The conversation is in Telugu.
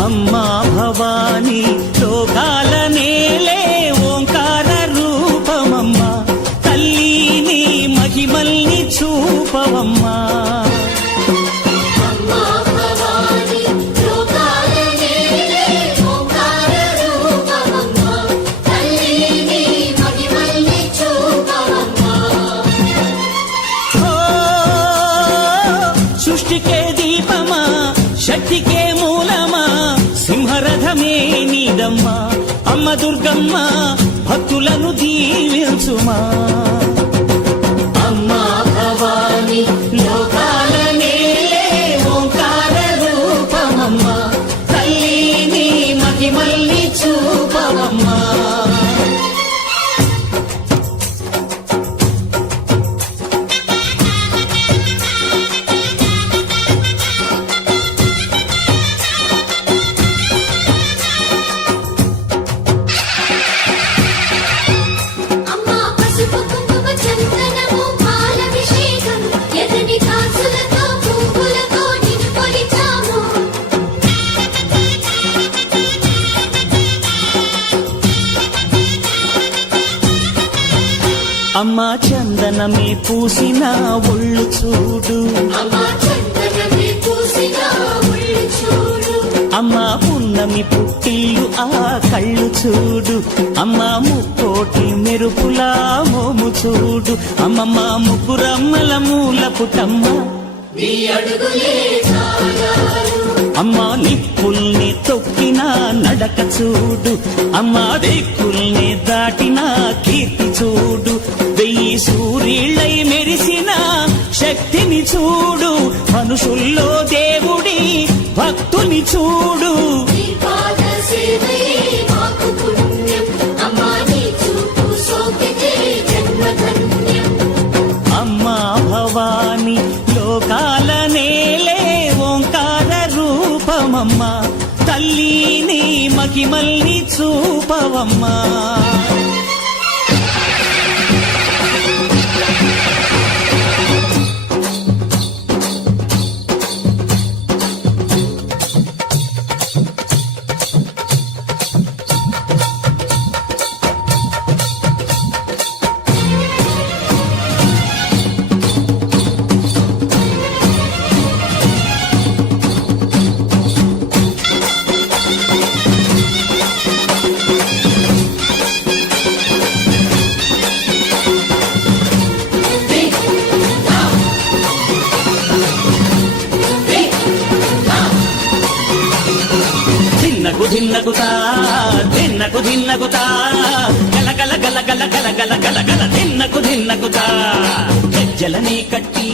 అమ్మా భవానీ లోకాల నేలే ఓంకార రూపమమ్మా తల్లిని మహిమల్ని చూపవమ్మా సృష్టికే దీపమా శక్తికే మూలమా సింహరథమే నీదమ్మా అమ్మ దుర్గమ్మ భక్తులను దీవించుమా అమ్మా భవానీ లోకాల నేలే ఓంకార రూపమమ్మా తల్లిని మహిమల్ని చూపవమ్మా అమ్మా చందనమే పూసిన ఒళ్ళు చూడు అమ్మా పున్నమి పుట్టిల్లు ఆ కళ్ళు చూడు అమ్మా ముక్కోటి మెరుపులా మోము చూడు అమ్మమ్మ ముగ్గురమ్మల మూల పుటమ్మ అమ్మా నిప్పుల్ని తొక్కిన నడక చూడు అమ్మా దిక్కుల్ని దాటిన కీర్తి చూడు వెయ్యి సూర్యుళ్ళై మెరిసిన శక్తిని చూడు మనుషుల్లో దేవుడి భక్తుని చూడు అమ్మా భవానీ లోకాల నేలే ఓంకార రూపమమ్మా తల్లిని మహిమల్ని చూపవమ్మా ధిన్నకుతా ధిన్నకుతా గల గల గల గల గల గల గల గల ధిన్నకుతా గజ్జలని కట్టి